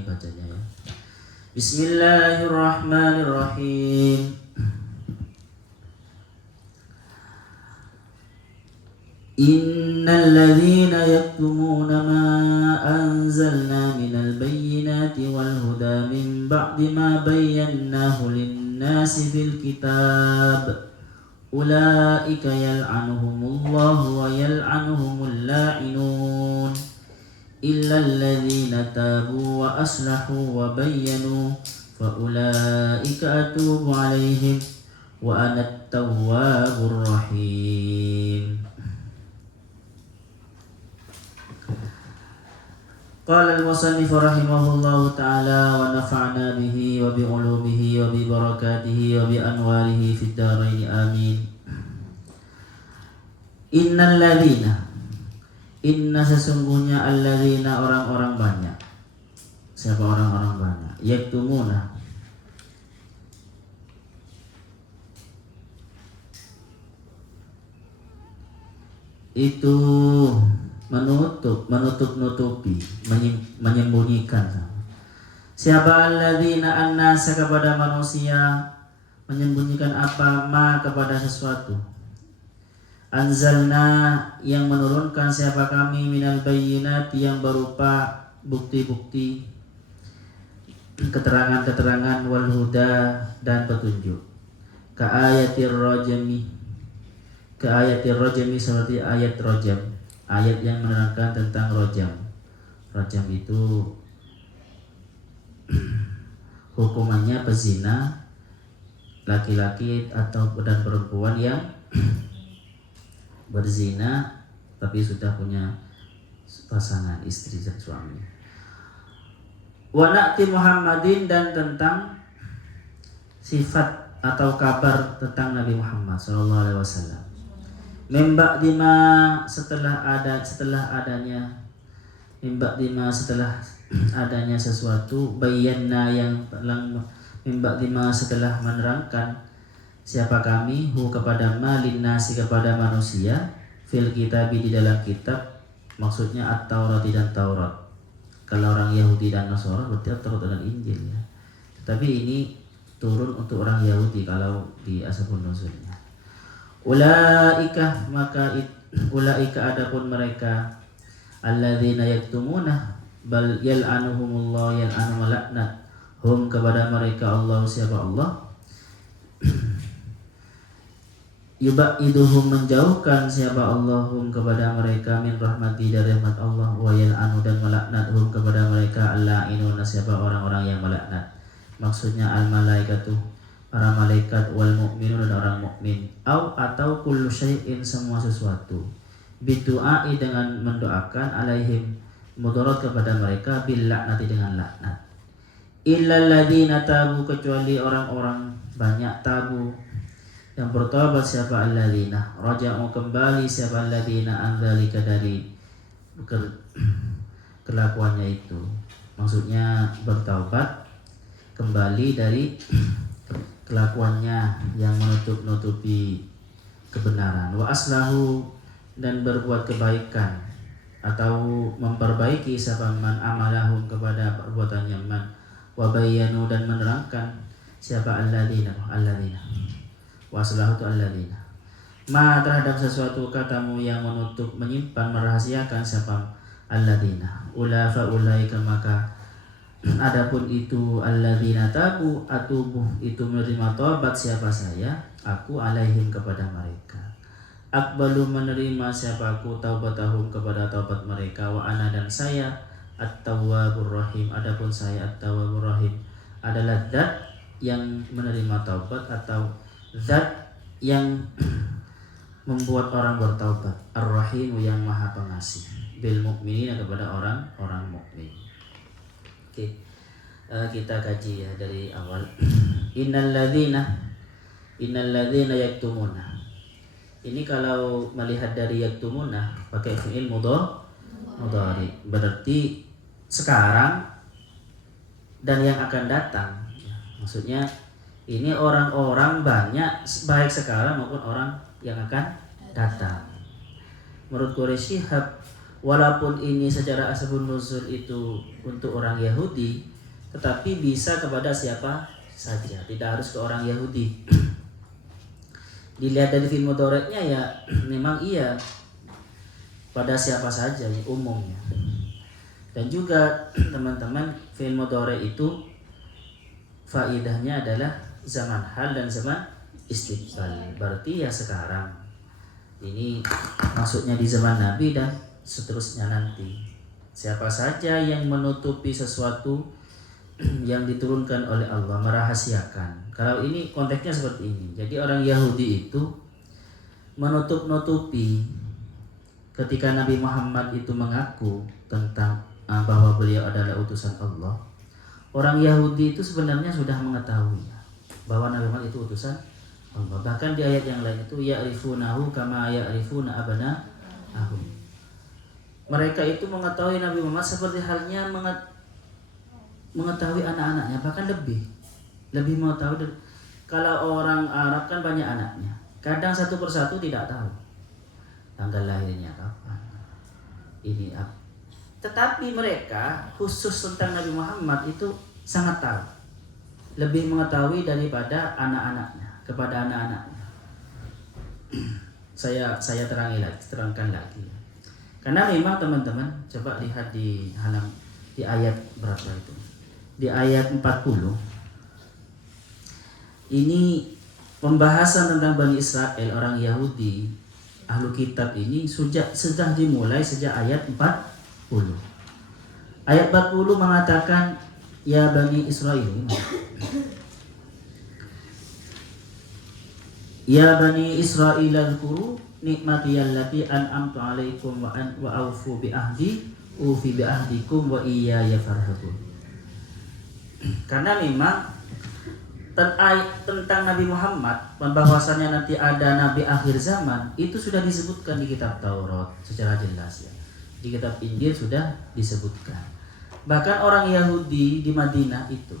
ulangi bacanya ya. Bismillahirrahmanirrahim. Innal ladzina yaktumuna ma anzalna minal bayyinati wal huda min ba'di ma bayyanahu lin-nasi fil kitab ulaika yal'anuhumullahu wa yal'anuhumul la'inun illa alladzina tabu wa aslahu wa bayyanu fa ulaika atubu 'alaihim wa ana at-tawwabur rahim. Qala al-musannif rahimahullahu ta'ala wa nafa'na bihi wa bi ulumihi wa bi barakatihi wa bi anwarihi fid dharain amin. Innal ladzina, inna sesungguhnya alladzina orang-orang banyak. Siapa orang-orang banyak? Yaktumuna, itu menutup-nutupi, menyembunyikan. Siapa alladzina annasa kepada manusia, menyembunyikan apa? Ma kepada sesuatu. Anzalna yang menurunkan siapa kami minal bayyinati yang berupa bukti-bukti, keterangan-keterangan, wal huda dan petunjuk. Ka ayatir rajmi, ke ayatir rajmi seperti ayat rajam. Ayat yang menerangkan tentang rojam. Rojam itu hukumannya pezina, laki-laki atau dan perempuan yang berzina tapi sudah punya pasangan, istri dan suami. Wa na'ti Muhammadin, dan tentang sifat atau kabar tentang Nabi Muhammad SAW. Mimba dima setelah adanya sesuatu, bayyana yang telah mimba dima setelah menerangkan siapa kami hu kepada malin nasi kepada manusia fil kitabi di dalam kitab, maksudnya at-Taurat dan Taurat. Kalau orang Yahudi dan Nasara berarti Taurat dan Injil ya. Tetapi ini turun untuk orang Yahudi kalau di Ashabun Nuzulnya. Ulaika adapun mereka alladzina yaktumuna bal yal'anuhumullah yal'anu laknat hum kepada mereka Allah, siapa Allah, yubaiduhum menjauhkan siapa Allah hum kepada mereka min rahmati dari rahmat Allah, wa yal'anu dan melaknat hum kepada mereka al-la'inuna siapa orang-orang yang melaknat. Maksudnya al-malaikatu para malaikat, wal mu'minun dan orang mukmin, atau kullu syai'in semua sesuatu, bidu'ai dengan mendoakan, alaihim mudarat kepada mereka, bil laknati dengan laknat. Illal ladzina tabu kecuali orang-orang banyak tabu yang bertobat, siapa alladzina raja'u kembali, siapa alladzina andzalika dari kelakuannya itu, maksudnya bertaubat kembali dari kelakuannya yang menutup-nutupi kebenaran. Wa aslahu dan berbuat kebaikan atau memperbaiki siapa man amalahum kepada perbuatannya man, wa bayyanu dan menerangkan siapa alladzina wa aslahu tu alladzina ma terhadap sesuatu katamu yang menutup, menyimpan, merahasiakan siapa alladzina ulafa ulaika maka adapun itu alladzina tabu atubuh itu menerima taubat siapa saya aku alaihim kepada mereka, akbalu menerima siapa aku taubatahum kepada taubat mereka, wa ana dan saya at-tawwabur rahim adapun saya at-tawwabur rahim adalah zat yang menerima taubat atau zat yang membuat orang bertaubat, ar-rahim yang maha pengasih, bil mukminin kepada orang-orang mukmin. Oke, kita kaji ya dari awal. Innal ladzina yaktumuna. Ini kalau melihat dari yaktumuna pakai fi'il mudhari, berarti sekarang dan yang akan datang. Maksudnya ini orang-orang banyak baik sekarang maupun orang yang akan datang. Menurut Quraisy Shihab, Walaupun ini secara asbabun nuzul itu untuk orang Yahudi, tetapi bisa kepada siapa saja, tidak harus ke orang Yahudi. Dilihat dari fi'il mudhari'nya ya memang iya pada siapa saja umumnya. Dan juga teman-teman, fi'il mudhari' itu faidahnya adalah zaman hal dan zaman istiqbal. Berarti ya sekarang ini maksudnya di zaman Nabi dan seterusnya nanti. Siapa saja yang menutupi sesuatu yang diturunkan oleh Allah, merahasiakan. Kalau ini konteksnya seperti ini. Jadi orang Yahudi itu menutup-nutupi ketika Nabi Muhammad itu mengaku tentang bahwa beliau adalah utusan Allah. Orang Yahudi itu sebenarnya sudah mengetahui bahwa Nabi Muhammad itu utusan Allah. Bahkan di ayat yang lain itu ya'rifunahu kama ya'rifuna abana'ahum. Mereka itu mengetahui Nabi Muhammad seperti halnya mengetahui anak-anaknya, bahkan lebih mengetahui. Kalau orang Arab kan banyak anaknya, kadang satu persatu tidak tahu tanggal lahirnya kapan, ini apa. Tetapi mereka khusus tentang Nabi Muhammad itu sangat tahu, lebih mengetahui daripada anak-anaknya, kepada anak-anaknya. Saya terangkan lagi. Karena memang teman-teman coba lihat di ayat berapa itu? Di ayat 40. Ini pembahasan tentang Bani Israel, orang Yahudi, ahlu kitab ini sudah dimulai sejak ayat 40. Ayat 40 mengatakan ya Bani Israel, ya Bani Israel al-Quru nikmati allati an'amtu alaikum wa aufu bi ahdi ufi bi ahdikum wa iyaya farhabun. Karena memang tentang Nabi Muhammad, bahwasannya nanti ada nabi akhir zaman, itu sudah disebutkan di kitab Taurat secara jelas ya. Di kitab Injil sudah disebutkan. Bahkan orang Yahudi di Madinah itu,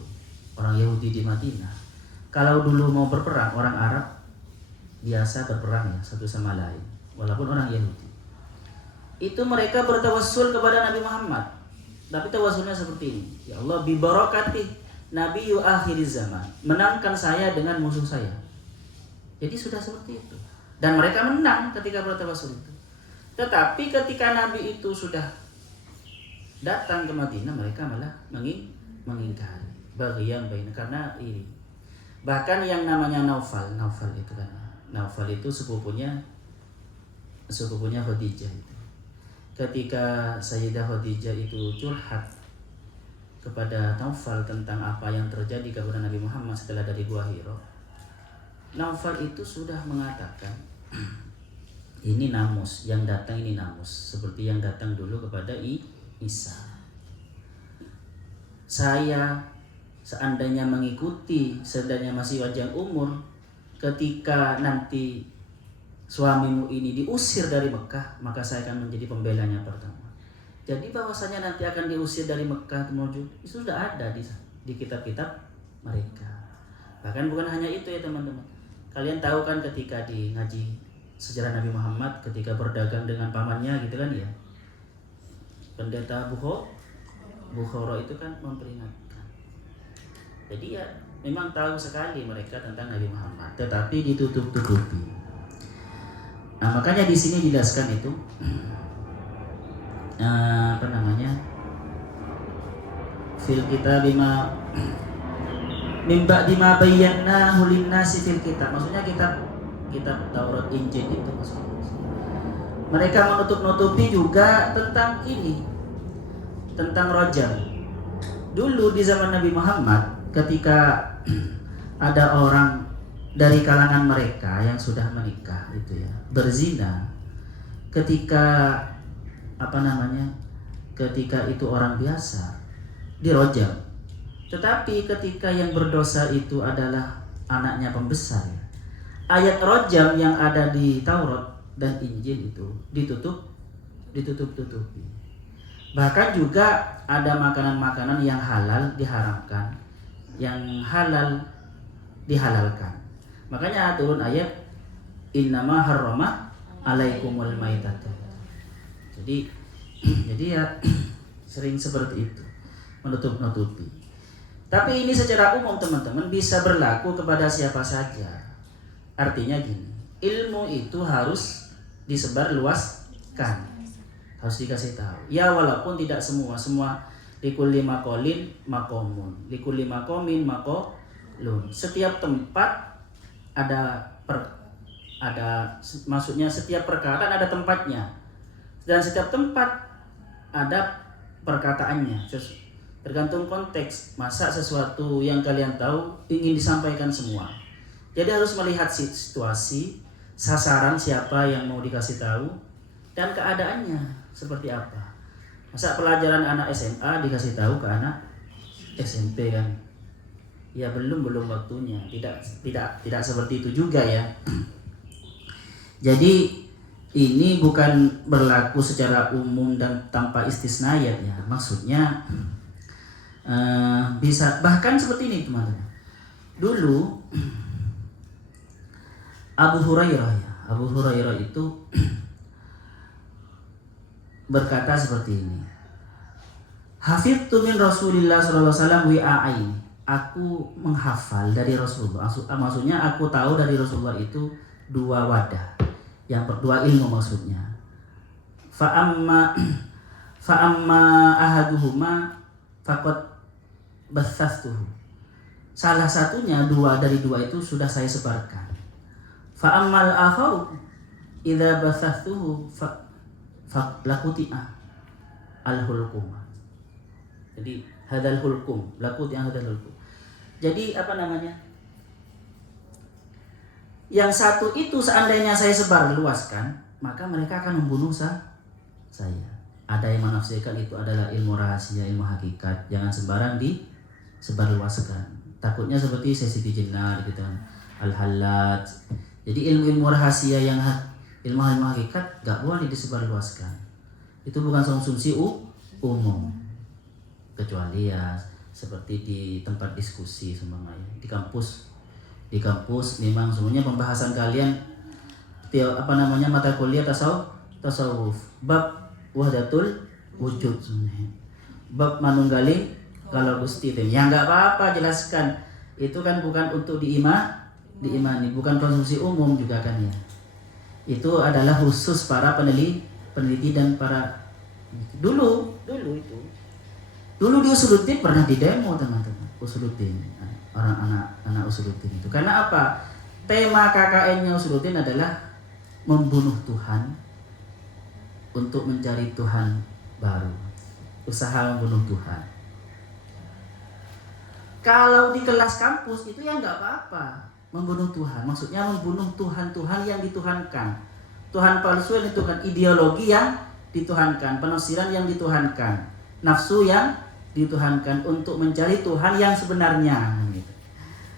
kalau dulu mau berperang, orang Arab biasa berperang ya satu sama lain, walaupun orang Yahudi. Itu mereka bertawassul kepada Nabi Muhammad. Tapi tawassulnya seperti ini. Ya Allah, bi barakati Nabi akhiriz zaman, menangkan saya dengan musuh saya. Jadi sudah seperti itu. Dan mereka menang ketika bertawassul itu. Tetapi ketika Nabi itu sudah datang ke Madinah, mereka malah mengingkari. Bagian karena ini. Bahkan yang namanya Naufal itu kan. Naufal itu sepupunya Khadijah itu. Ketika Sayyidah Khadijah itu curhat kepada Naufal tentang apa yang terjadi kepada Nabi Muhammad setelah dari Gua Hira, Naufal itu sudah mengatakan ini namus, yang datang ini namus, seperti yang datang dulu kepada Isa. Saya seandainya mengikuti, seandainya masih panjang umur, ketika nanti suamimu ini diusir dari Mekah, maka saya akan menjadi pembelanya pertama. Jadi bahwasanya nanti akan diusir dari Mekah menuju, itu sudah ada di kitab-kitab mereka. Bahkan bukan hanya itu ya teman-teman. Kalian tahu kan ketika di ngaji sejarah Nabi Muhammad ketika berdagang dengan pamannya gitu kan ya. Pendeta Bukhara itu kan memperingatkan. Jadi ya memang tahu sekali mereka tentang Nabi Muhammad, tetapi ditutup-tutupi. Nah, makanya di sini dijelaskan itu fil kitab bima mimba bima bayyana hulinnasi fil kitab. Maksudnya kitab Taurat Injil itu maksudnya. Mereka menutup-nutupi juga tentang ini, tentang rajam. Dulu di zaman Nabi Muhammad, ketika ada orang dari kalangan mereka yang sudah menikah itu ya, berzina, ketika ketika itu orang biasa dirojam. Tetapi ketika yang berdosa itu adalah anaknya pembesar ya, ayat rojam yang ada di Taurat dan Injil itu ditutup-tutupi. Bahkan juga ada makanan-makanan yang halal diharamkan, yang halal dihalalkan. Makanya turun ayat innama harrama alaikumul maitata. Jadi Jadi ya sering seperti itu, menutup-nutupi. Tapi ini secara umum teman-teman bisa berlaku kepada siapa saja. Artinya gini, ilmu itu harus disebarluaskan, harus dikasih tahu. Ya walaupun tidak semua likulli maqolin maqomun, likulli maqomin maqolun. Setiap tempat maksudnya setiap perkataan ada tempatnya, dan setiap tempat ada perkataannya. Tergantung konteks. Masa sesuatu yang kalian tahu ingin disampaikan semua. Jadi harus melihat situasi, sasaran siapa yang mau dikasih tahu, dan keadaannya seperti apa. Masa pelajaran anak SMA dikasih tahu ke anak SMP kan? Ya belum waktunya. Tidak seperti itu juga ya. Jadi ini bukan berlaku secara umum dan tanpa istisnayat ya. Maksudnya bisa bahkan seperti ini teman-teman. Dulu Abu Hurairah itu berkata seperti ini. Hafidtu min Rasulillah sallallahu alaihi wasallam wi'ain. Aku menghafal dari Rasulullah. Maksudnya aku tahu dari Rasulullah itu 2 wadah. Yang berdua ilmu maksudnya. Fa'amma ahaduhuma faqad bassastuhu. Salah satunya 2 dari 2 itu sudah saya sebarkan. Fa'ammal akharu idza bassastuhu lakuti'a al-hulqum. Jadi hadal hulqum, lakuti'a hadal hulqum. Jadi apa namanya? Yang satu itu seandainya saya sebar luaskan, maka mereka akan membunuh saya. Ada yang menafsirkan itu adalah ilmu rahasia, ilmu hakikat. Jangan sembarang disebarluaskan. Takutnya seperti Siti Jenar gitu kan. Al-Hallat. Jadi ilmu rahasia yang ilmu hakikat gak boleh disebarluaskan. Itu bukan konsumsi umum. Kecuali ya seperti di tempat diskusi semuanya, di kampus memang semuanya pembahasan kalian mata kuliah tasawuf bab wahdatul wujud sebenarnya, bab manunggaling kalau Gusti itu ya nggak apa-apa, jelaskan. Itu kan bukan untuk diimani, bukan konsumsi umum juga kan ya. Itu adalah khusus para peneliti dan para dulu di Usuluddin pernah didemo teman-teman. Usuluddin, orang anak Usuluddin itu. Karena apa? Tema KKN-nya Usuluddin adalah membunuh Tuhan untuk mencari Tuhan baru. Usaha membunuh Tuhan. Kalau di kelas kampus itu ya nggak apa-apa membunuh Tuhan. Maksudnya membunuh Tuhan yang dituhankan. Tuhan palsu yang dituhankan, ideologi yang dituhankan, penafsiran yang dituhankan, nafsu yang dituhankan untuk mencari Tuhan yang sebenarnya. Gitu.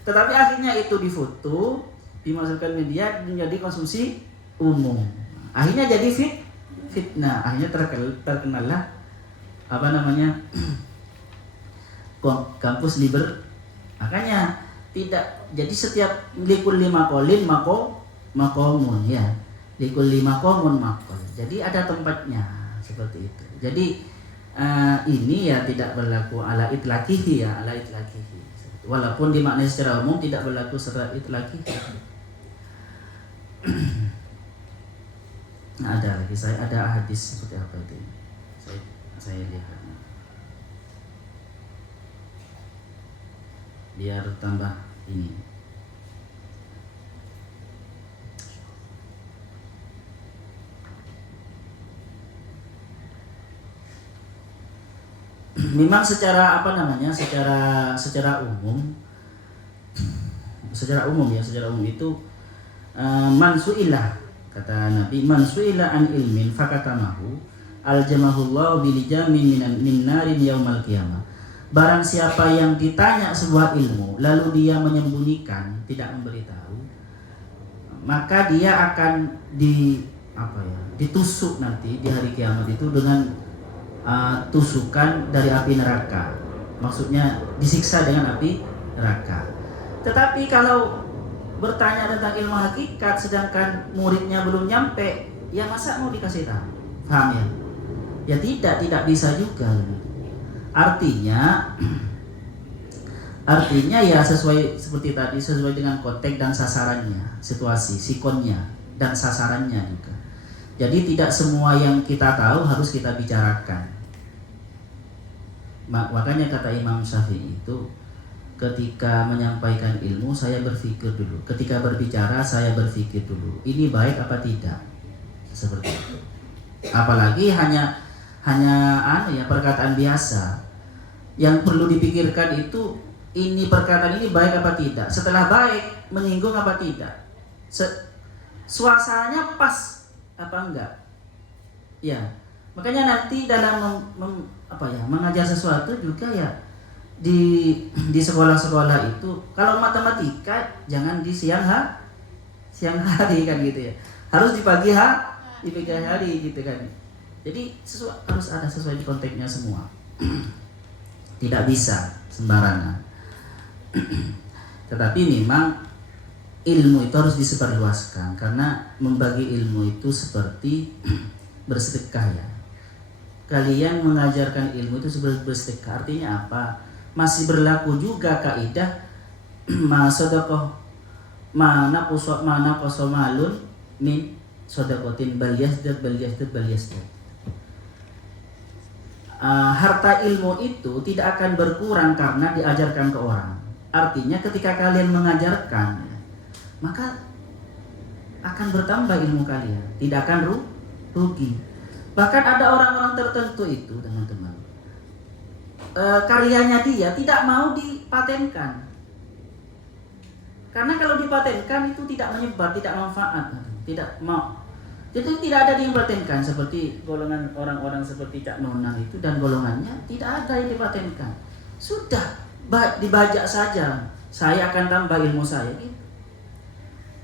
Tetapi akhirnya itu difoto, dimasukkan media, menjadi konsumsi umum. Akhirnya jadi fitnah. Akhirnya terkenallah kampus liber. Makanya tidak jadi setiap likul lima kolin makomun ya. Likul lima komun makol. Jadi ada tempatnya seperti itu. Jadi ini ya tidak berlaku ala itlaqihi ya, ala itlaqihi. Walaupun dimaknai secara umum tidak berlaku secara itlaqihi. Nah, ada lagi ada hadis seperti apa itu? Saya lihat. Biar tambah ini. Memang secara umum itu man su'ilah, kata Nabi, man su'ila an ilmin fakatamahu aljamahullahu bilijamin min narin yaumal qiyamah. Barang siapa yang ditanya sebuah ilmu lalu dia menyembunyikan, tidak memberitahu, maka dia akan ditusuk nanti di hari kiamat itu dengan tusukan dari api neraka. Maksudnya disiksa dengan api neraka. Tetapi kalau bertanya tentang ilmu hakikat sedangkan muridnya belum nyampe, ya masa mau dikasih tahu? Paham ya? Ya tidak bisa juga. Artinya ya sesuai seperti tadi, sesuai dengan konteks dan sasarannya, situasi, sikonnya dan sasarannya juga. Jadi tidak semua yang kita tahu harus kita bicarakan. Makanya kata Imam Syafi'i itu, ketika menyampaikan ilmu saya berpikir dulu, ketika berbicara saya berpikir dulu, ini baik apa tidak, seperti itu. Apalagi hanya perkataan biasa. Yang perlu dipikirkan itu, ini perkataan ini baik apa tidak. Setelah baik, menyinggung apa tidak, suasananya pas apa enggak. Ya, makanya nanti dalam mengajar sesuatu juga ya, di sekolah-sekolah itu, kalau matematika jangan di siang hari kan gitu ya, harus di pagi hari gitu kan. Jadi harus ada sesuai di konteksnya semua. Tidak bisa sembarangan. Tetapi memang ilmu itu harus disebarluaskan, karena membagi ilmu itu seperti bersedekah ya. Kalian mengajarkan ilmu itu seperti bersedekah. Artinya apa? Masih berlaku juga kaidah ma sadaqah mana posomalun min sadaqatin bal yazdad. Harta ilmu itu tidak akan berkurang karena diajarkan ke orang. Artinya ketika kalian mengajarkan, maka akan bertambah ilmu kalian, tidak akan rugi. Bahkan ada orang-orang tertentu itu, teman-teman, karyanya dia tidak mau dipatenkan, karena kalau dipatenkan itu tidak menyebar, tidak manfaat, tidak mau. Jadi tidak ada yang dipatenkan, seperti golongan orang-orang seperti Cak Nonang itu dan golongannya, tidak ada yang dipatenkan. Sudah dibajak saja, saya akan tambah ilmu saya gitu.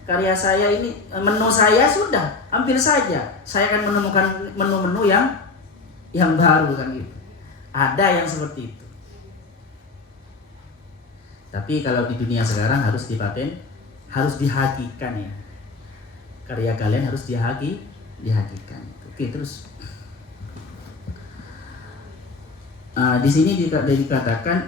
Karya saya ini, menu saya sudah, ambil saja, saya akan menemukan menu-menu yang baru kan gitu. Ada yang seperti itu. Tapi kalau di dunia sekarang harus dipaten, harus dihakikan ya. Karya kalian harus dihakikan. Oke, terus di sini dikatakan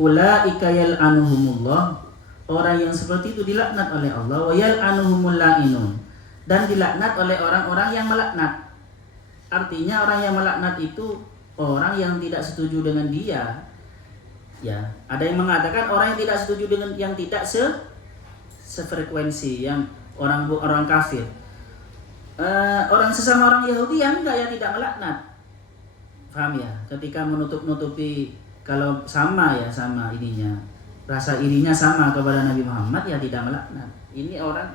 ulaika yal'anuhumullah, orang yang seperti itu dilaknat oleh Allah, wa yal'anuhumul la'inun, dan dilaknat oleh orang-orang yang melaknat. Artinya orang yang melaknat itu orang yang tidak setuju dengan dia. Ya, ada yang mengatakan orang yang tidak setuju dengan, yang tidak sefrekuensi, yang orang kafir. Orang sesama orang Yahudi yang tidak melaknat. Paham ya? Ketika menutup-nutupi, kalau sama ininya, rasa irinya sama kepada Nabi Muhammad, ya tidak melaknat. Ini orang,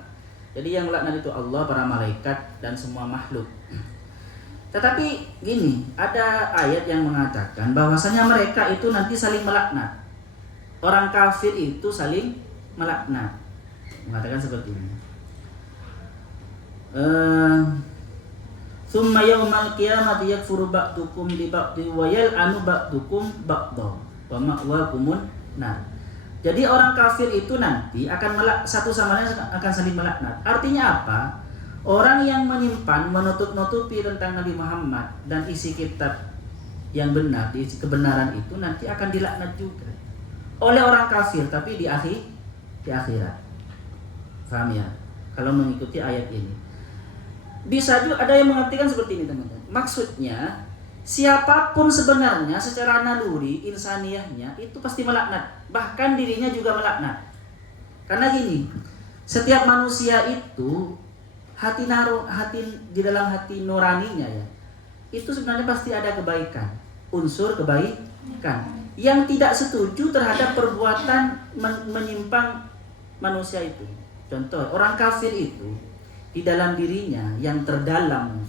jadi yang melaknat itu Allah, para malaikat dan semua makhluk. Tetapi gini, ada ayat yang mengatakan bahwasanya mereka itu nanti saling melaknat. Orang kafir itu saling melaknat. Mengatakan seperti ini. Tsumma yaumal qiyamati yakfuru ba'dukum li ba'di wa yal'anu ba'dukum ba'dha wa ma'wakumun nar. Jadi orang kafir itu nanti akan satu sama lain akan saling melaknat. Artinya apa? Orang yang menyimpan, menutup-nutupi tentang Nabi Muhammad dan isi kitab yang benar, isi kebenaran itu nanti akan dilaknat juga oleh orang kafir, tapi di akhirat. Paham ya? Kalau mengikuti ayat ini. Bisa juga ada yang mengartikan seperti ini, teman-teman. Maksudnya, siapapun sebenarnya secara naluri, insaniyahnya itu pasti melaknat. Bahkan dirinya juga melaknat. Karena gini, setiap manusia itu di dalam hati nuraninya ya, itu sebenarnya pasti ada kebaikan, unsur kebaikan. Yang tidak setuju terhadap perbuatan menyimpang manusia itu. Contoh, orang kafir itu di dalam dirinya yang terdalam,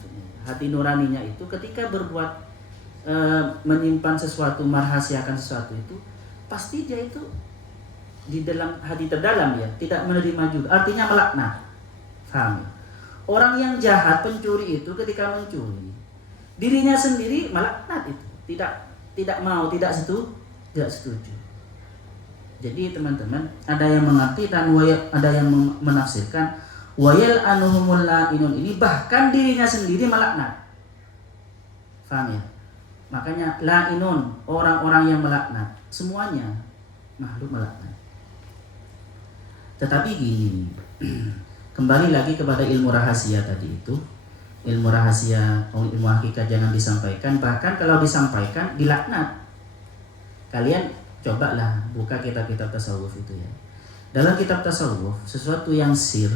hati nuraninya itu ketika berbuat menyimpan sesuatu, merahasiakan sesuatu itu, pasti dia itu di dalam hati terdalam ya tidak menerima juga, artinya melaknat. Paham? Orang yang jahat, pencuri itu ketika mencuri, dirinya sendiri melaknat itu, tidak mau, tidak setuju. Jadi teman-teman, ada yang mengartikan, ada yang menafsirkan wayal anuhumul la'inun ini bahkan dirinya sendiri melaknat. Paham ya? Makanya la'inun, orang-orang yang melaknat, semuanya makhluk melaknat. Tetapi gini, kembali lagi kepada ilmu rahasia tadi itu. Ilmu rahasia, ilmu hakikat jangan disampaikan. Bahkan kalau disampaikan dilaknat. Kalian cobalah buka kitab-kitab tasawuf itu ya. Dalam kitab tasawuf, sesuatu yang sir,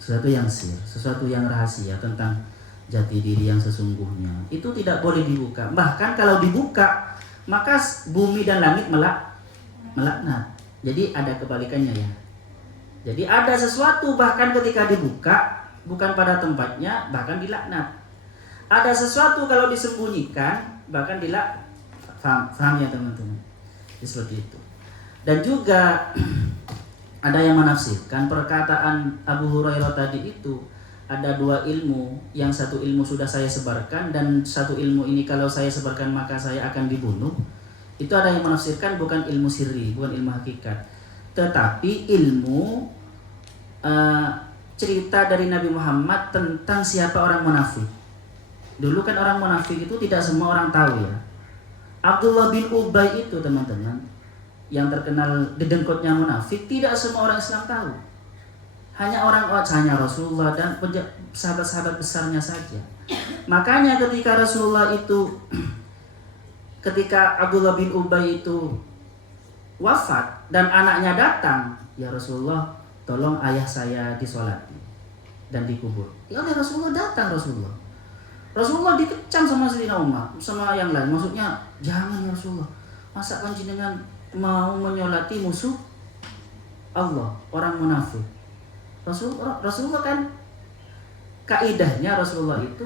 sesuatu yang rahasia tentang jati diri yang sesungguhnya itu tidak boleh dibuka. Bahkan kalau dibuka, maka bumi dan langit melaknat. Jadi ada kebalikannya ya. Jadi ada sesuatu bahkan ketika dibuka bukan pada tempatnya, bahkan dilaknat. Ada sesuatu kalau disembunyikan bahkan dilaknat. Faham ya teman-teman? Seperti itu. Dan juga ada yang menafsirkan perkataan Abu Hurairah tadi itu, ada dua ilmu, yang satu ilmu sudah saya sebarkan dan satu ilmu ini kalau saya sebarkan maka saya akan dibunuh. Itu ada yang menafsirkan bukan ilmu sirri, bukan ilmu hakikat, tetapi ilmu cerita dari Nabi Muhammad tentang siapa orang munafik. Dulu kan orang munafik itu tidak semua orang tahu ya. Abdullah bin Ubay itu teman-teman, yang terkenal dedengkotnya munafik, tidak semua orang Islam tahu. Hanya hanya Rasulullah dan sahabat-sahabat besarnya saja. Makanya ketika Rasulullah itu, ketika Abdullah bin Ubay itu wafat dan anaknya datang, ya Rasulullah, tolong ayah saya disolati dan dikubur. Ya oleh Rasulullah datang Rasulullah. Rasulullah dikecam sama Sayyidina Umar, sama yang lain. Maksudnya, jangan ya Rasulullah, masa panjenengan mau menyolati musuh Allah, orang munafik. Rasulullah kan kaidahnya Rasulullah itu,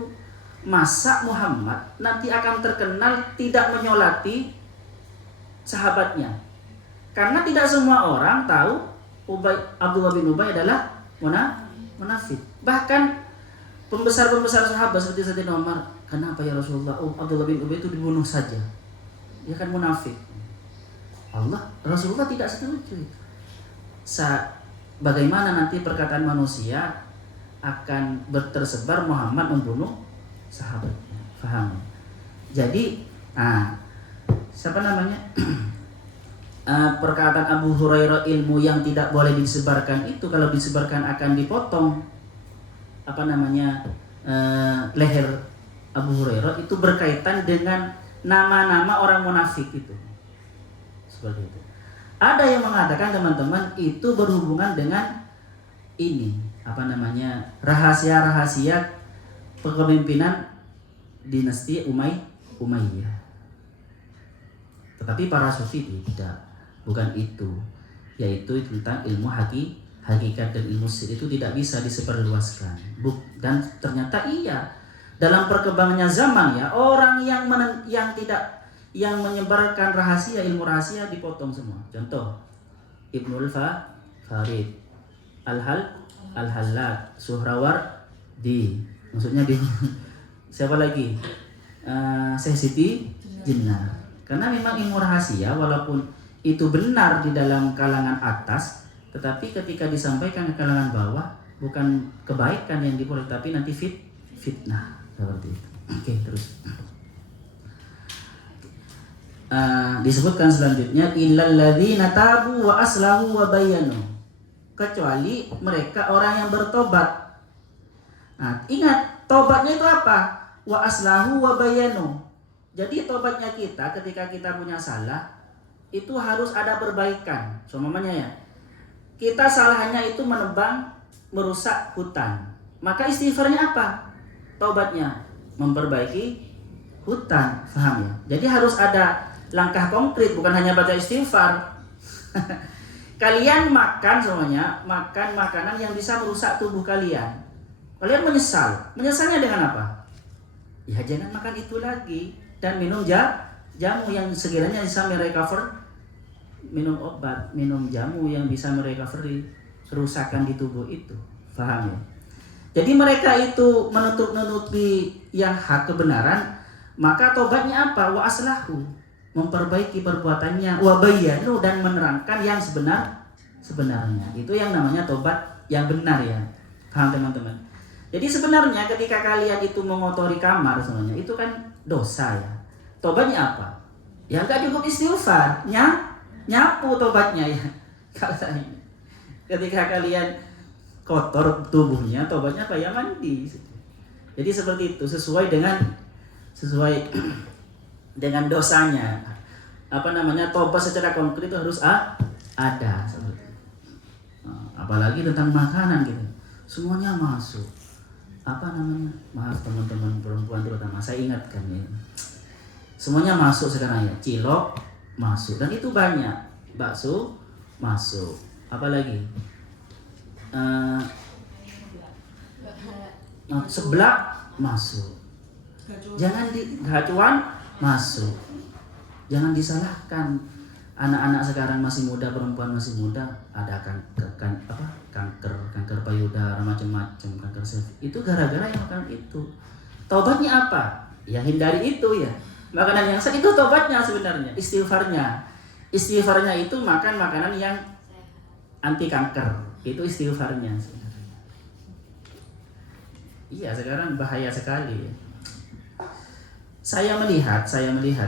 masa Muhammad nanti akan terkenal tidak menyolati sahabatnya. Karena tidak semua orang tahu Abdullah bin Ubay adalah munafik. Bahkan pembesar-pembesar sahabat seperti Sayyidina Umar, kenapa ya Rasulullah Abdullah bin Ubay itu dibunuh saja? Dia kan munafik. Rasulullah tidak setuju. Bagaimana nanti perkataan manusia akan tersebar Muhammad membunuh sahabatnya? Faham? Jadi, siapa namanya? Perkataan Abu Hurairah, ilmu yang tidak boleh disebarkan itu kalau disebarkan akan dipotong leher Abu Hurairah, itu berkaitan dengan nama-nama orang munafik itu. Seperti itu. Ada yang mengatakan teman-teman itu berhubungan dengan ini, rahasia-rahasia kepemimpinan dinasti Umayyah. Tetapi para sufi tidak. Bukan itu, yaitu tentang ilmu hakikat dan ilmu sir itu tidak bisa disebarluaskan. Dan ternyata iya, dalam perkembangannya zaman ya, orang yang menyebarkan rahasia, ilmu rahasia dipotong semua. Contoh, Ibnul Farid, Al-Hallaj, Suhrawardi, maksudnya siapa lagi? Syekh Siti Jenar. Karena memang ilmu rahasia walaupun itu benar di dalam kalangan atas, tetapi ketika disampaikan ke kalangan bawah bukan kebaikan yang diperoleh, tapi nanti fitnah seperti itu. Oke, terus disebutkan selanjutnya, illal ladzina tabu wa aslahu wa bayyanu, kecuali mereka orang yang bertobat. Ingat, tobatnya itu apa? Wa aslahu wa bayyanu. Jadi tobatnya kita ketika kita punya salah itu harus ada perbaikan. Semuanya ya, kita salahnya itu menebang, merusak hutan. Maka istighfarnya apa? Tobatnya memperbaiki hutan. Paham ya? Jadi harus ada langkah konkret, bukan hanya baca istighfar. Kalian makan semuanya, makan makanan yang bisa merusak tubuh kalian. Kalian menyesal. Menyesalnya dengan apa? Ya jangan makan itu lagi dan minum jamu yang sekiranya bisa merecover. Minum obat, minum jamu yang bisa merecovery kerusakan di tubuh itu. Paham ya? Jadi mereka itu menutup-nutupi yang hak kebenaran, maka tobatnya apa? Wa aslahu, memperbaiki perbuatannya, wa bayyanu, dan menerangkan yang sebenarnya. Itu yang namanya tobat yang benar ya. Paham teman-teman? Jadi sebenarnya ketika kalian itu mengotori kamar semuanya, itu kan dosa ya. Tobatnya apa? Ya nggak cukup istighfar, nyapu tobatnya ya. Ketika kalian kotor tubuhnya, tobatnya apa? Ya mandi. Jadi seperti itu, sesuai dengan dosanya. Tobat secara konkret itu harus ada seperti itu. Apalagi tentang makanan gitu, semuanya masuk. Maaf teman-teman perempuan terutama, saya ingatkan ya, semuanya masuk sekarang ya. Cilok masuk, dan itu banyak. Bakso masuk, apalagi seblak masuk. Gacuan masuk. Jangan disalahkan anak-anak sekarang masih muda, perempuan masih muda, ada kanker payudara macam-macam, kanker cervix. Itu gara-gara yang makan itu. Taubatnya apa? Ya hindari itu ya. Makanan yang sehat itu taubatnya sebenarnya, istighfarnya. Istighfarnya itu makan makanan yang anti kanker. Itu istighfarnya sebenarnya. Iya, sekarang bahaya sekali ya. Saya melihat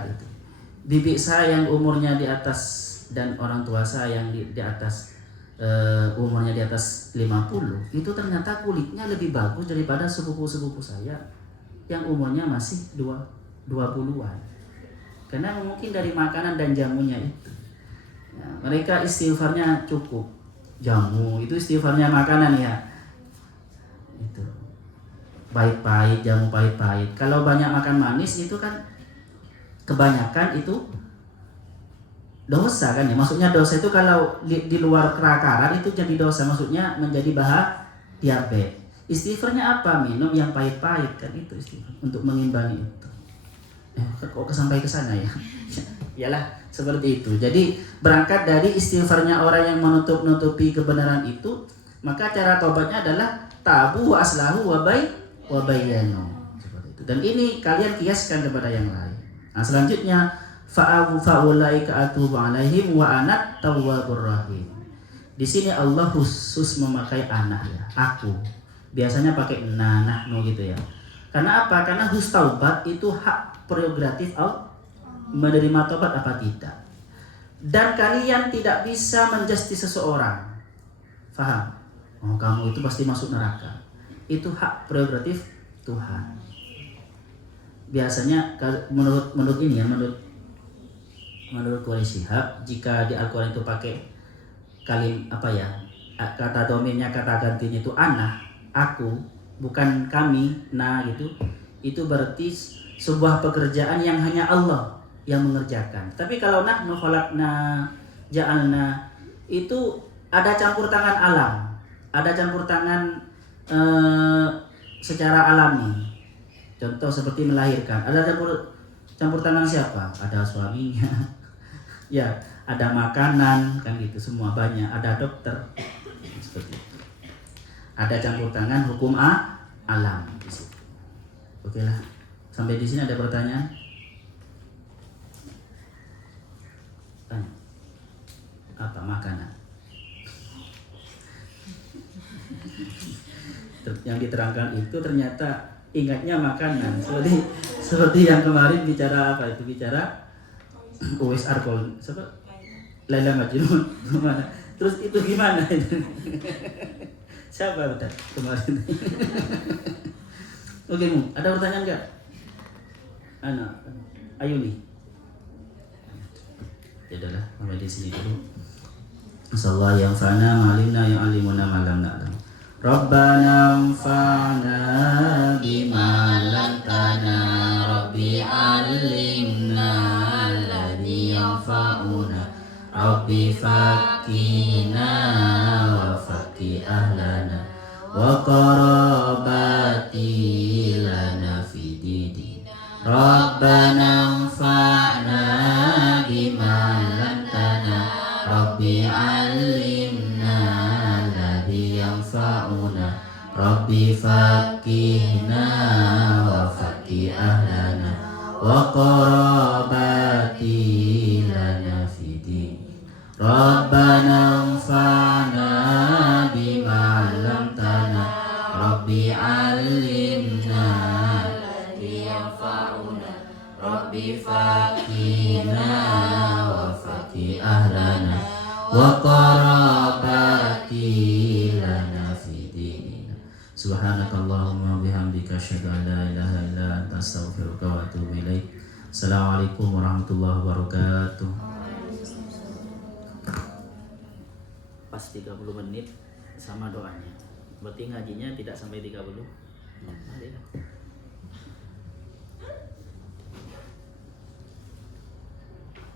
itu. Bibi saya yang umurnya di atas dan orang tua saya yang di atas umurnya di atas 50, itu ternyata kulitnya lebih bagus daripada sepupu-sepupu saya yang umurnya masih 20-an. Karena mungkin dari makanan dan jamunya itu. Ya, mereka istighfarnya cukup. Jamu itu istighfarnya makanan ya. Itu. Pahit-pahit, jamu pahit-pahit. Kalau banyak makan manis itu kan kebanyakan itu dosa kan ya. Maksudnya dosa itu kalau di luar kerakaran itu jadi dosa, maksudnya menjadi diabetes. Istighfarnya apa? Minum yang pahit-pahit kan, itu istighfar untuk mengimbangi itu. Kok sampai ke sana ya? Yalah seperti itu. Jadi berangkat dari istighfarnya orang yang menutupi kebenaran itu, maka cara tobatnya adalah tabu wa aslahu wa bayyanu. Seperti itu. Dan ini kalian kiaskan kepada yang lain. Nah selanjutnya fa'ulaika atubu alaihim wa ana tawwabur rahim. Di sini Allah khusus memakai ana ya, aku. Biasanya pakai nahnu gitu ya. Karena apa? Karena taubat itu hak prerogatif Allah menerima taubat apa tidak. Dan kalian tidak bisa menjustis seseorang. Faham? Oh, kamu itu pasti masuk neraka. Itu hak prerogatif Tuhan. Biasanya menurut ini ya, menurut Quraish Shihab, jika di Al-Quran itu pakai kata domainnya, kata gantinya itu ana, aku, bukan kami, itu berarti sebuah pekerjaan yang hanya Allah yang mengerjakan. Tapi kalau nahnu khalaqna ja'alna, itu ada campur tangan alam, ada campur tangan secara alami. Contoh seperti melahirkan, ada campur tangan siapa? Ada suaminya, ya, ada makanan kan gitu, semua banyak. Ada dokter, seperti itu. Ada campur tangan hukum alam di situ. Oke lah, sampai di sini ada pertanyaan? Tanya. Apa makanan? Yang diterangkan itu ternyata ingatnya makanan, seperti yang kemarin bicara Uwais Arkol, Laila Majnun, terus itu gimana itu? Siapa betul kemarin? Oke, ada pertanyaan nggak? Ayuni. Ya udahlah, sampai di sini dulu. Masallah yang fana malina yang alimuna malam na'lam. Rabbana anfa'na bima 'allamtana, Rabbi 'allimna alladhi yanfa'una, Rabbi faqihna wa faqih ahlana wa qarabati lana fi dini. Rabbana anfa'na bima 'allamtana, Rabbi 'allimna alladhi yanfa'una, Rabbi faqihna wa faqih ahlana wa qarabati lana fi dini. Rabbana anfa'na bima 'allamtana, Rabbi 'allimna alladhi yanfa'una, وقرابات لنا في ديننا. Subhanakallahumma bihamdika asyhadu an la ilaha illa anta astaghfiruka wa atubu ilaik. Assalamualaikum warahmatullahi wabarakatuh. Pas 30 menit sama doanya. Berarti ngajinya tidak sampai 30. Nah,